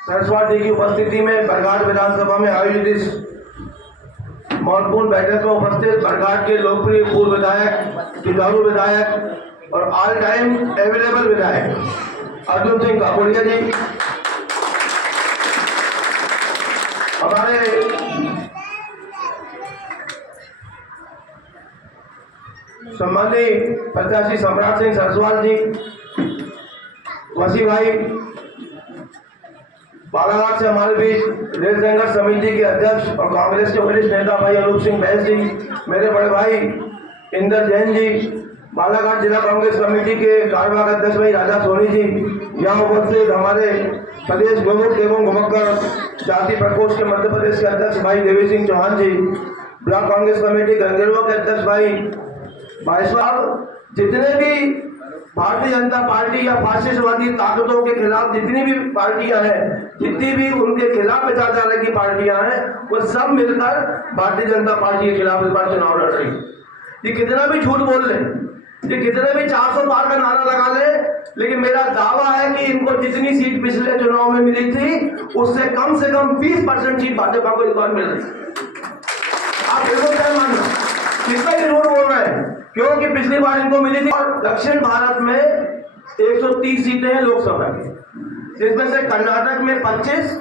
सरस्वती की उपस्थिति में बरघाट विधानसभा में आयोजित इस महत्वपूर्ण बैठक में उपस्थित बरघाट के लोकप्रिय पूर्व विधायक, जुझारू विधायक और ऑल टाइम अवेलेबल विधायक अर्जुन सिंह काकोड़िया जी, हमारे सम्मानीय प्रत्याशी सम्राट सिंह सरस्वत जी, वसी भाई, बालाघाट से हमारे बीच रेल संघर्ष समिति के अध्यक्ष और कांग्रेस के वरिष्ठ नेता भाई अनूप सिंह बैस जी, मेरे बड़े भाई इंदर जैन जी, बालाघाट जिला कांग्रेस कमेटी के कार्यवाहक अध्यक्ष भाई राजा सोनी जी, यहाँ उपस्थित हमारे प्रदेश गोमुख एवं घुमक्कर जाति प्रकोष्ठ के मध्य प्रदेश के अध्यक्ष भाई देवी सिंह चौहान जी, ब्लॉक कांग्रेस कमेटी गंगेरवा के अध्यक्ष भाई साहब, जितने भी भारतीय जनता पार्टी या फासिस्टवादी ताकतों के खिलाफ जितनी भी पार्टियां हैं, जितनी भी उनके खिलाफ विचार जाने की पार्टियां हैं, वो सब मिलकर भारतीय जनता पार्टी के खिलाफ इस बार चुनाव लड़ रही। ये कितना भी झूठ बोल ले, ये कितने भी 400 पार का नारा लगा ले, लेकिन मेरा दावा है कि इनको जितनी सीट पिछले चुनाव में मिली थी उससे कम 20% सीट भाजपा को इस बार मिल रही। आप बिल्कुल क्या मानना, कितना ही झूठ बोल रहे हैं, क्योंकि पिछली बार इनको मिली थी। और दक्षिण भारत में 130 सीटें हैं लोकसभा की, जिसमें से कर्नाटक में 25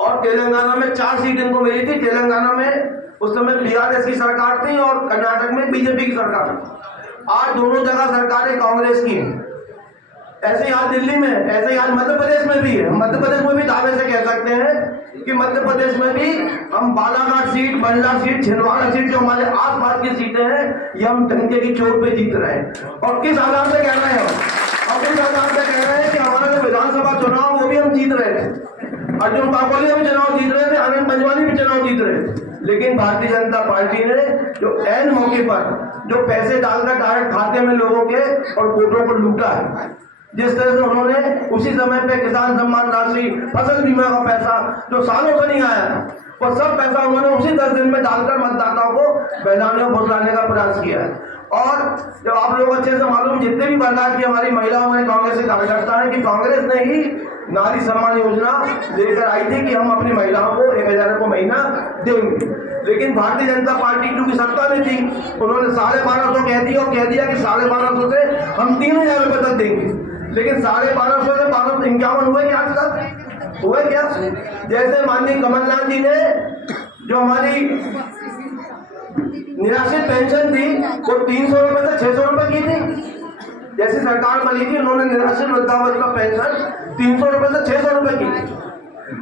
और तेलंगाना में 4 सीट इनको मिली थी। तेलंगाना में उस समय बीआरएस की सरकार थी और कर्नाटक में बीजेपी की सरकार थी। आज दोनों जगह सरकारें कांग्रेस की हैं। ऐसे ही आज दिल्ली में, ऐसे ही आज मध्य प्रदेश में भी है। मध्य प्रदेश में भी दावे से कह सकते हैं कि मध्य प्रदेश में भी हम Balaghat seat, Mandla seat, Chhindwara seat, जो हमारे आसपास की सीटें हैं, ये हम डंके की चोट पे जीत रहे हैं। और किस आधार से कह रहे हैं हम किस आधार से कह रहे हैं कि हमारा जो विधानसभा चुनाव वो भी हम जीत रहे थे, अर्जुन काकोड़िया भी चुनाव जीत रहे थे, आनंद पंजवानी भी चुनाव जीत रहे थे, लेकिन भारतीय जनता पार्टी ने जो ऐन मौके पर जो पैसे डालकर डायरेक्ट खाते में लोगों के और वोटों को लूटा है, जिस तरह से उन्होंने उसी समय पे किसान सम्मान राशि, फसल बीमा का पैसा जो सालों से नहीं आया था, वो सब पैसा उन्होंने उसी 10 दिन में डालकर मतदाताओं को मैदानों में पहुंचाने का प्रयास किया है। और जब आप लोग अच्छे से मालूम, जितने भी बरघाट की हमारी महिलाओं में कांग्रेस से कार्यकर्ता है कि कांग्रेस ने ही नारी सम्मान योजना लेकर आई थी कि हम अपनी महिलाओं को 1000 रुपये महीना देंगे, लेकिन भारतीय जनता पार्टी क्योंकि सत्ता में थी, उन्होंने 1250 कह दिया और कह दिया कि 1250 से हम 3000 रुपये तक देंगे, लेकिन 1250 से 1251 हुए क्या आज तक हुए क्या? जैसे माननीय कमलनाथ जी ने जो हमारी निराश्रित पेंशन थी वो 300 रुपये से 600 रुपये की थी। जैसी सरकार बनी थी उन्होंने निराश्रित वृद्धावस्था पेंशन 300 रुपये से 600 रुपये की थी।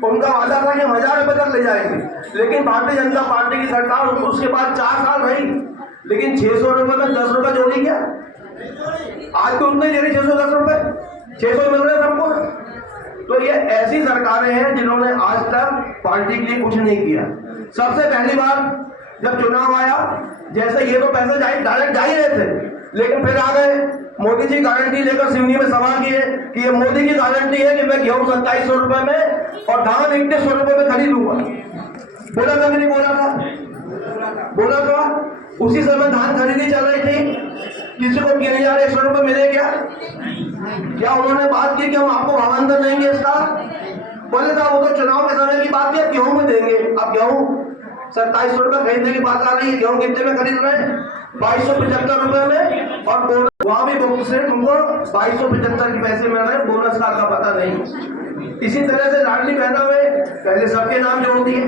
उनका वादा था कि हम 1000 रुपये तक ले जाएंगे, लेकिन भारतीय जनता पार्टी की सरकार उसके बाद 4 साल रही, लेकिन 600 रुपये में 10 रुपये जोड़ी क्या? आज तो उतने दे रही 610 रुपये, 600 मिल रहे सबको। तो ये ऐसी सरकारें हैं जिन्होंने आज तक पार्टी के लिए कुछ नहीं किया। सबसे पहली बार जब चुनाव आया, जैसे ये तो पैसे डायरेक्ट जा ही रहे थे, लेकिन फिर आ गए मोदी जी गारंटी लेकर सिवनी में सभा किए कि ये मोदी की गारंटी है कि मैं गेहूं 2700 रुपये में और धान 2100 रुपये में खरीदूंगा। बोला था कि नहीं बोला था? बोला था। उसी समय धान खरीदी चल रही थी, किसी को 3100 रुपये मिले क्या उन्होंने बात की कि हम आपको भावांतर देंगे इसका? बोले था वो तो चुनाव के समय की बात है, गेहूं में देंगे। अब गेहूं 2700 रुपये खरीदने की बात आ रही है, गेहूं कितने में खरीद रहे हैं? 2275 रुपये में, और वहां भी बहुत से तुमको 2275 के पैसे मिल रहे हैं, बोनस का आपका पता नहीं। इसी तरह से लाडली बहना में पहले सबके नाम जोड़ दिए।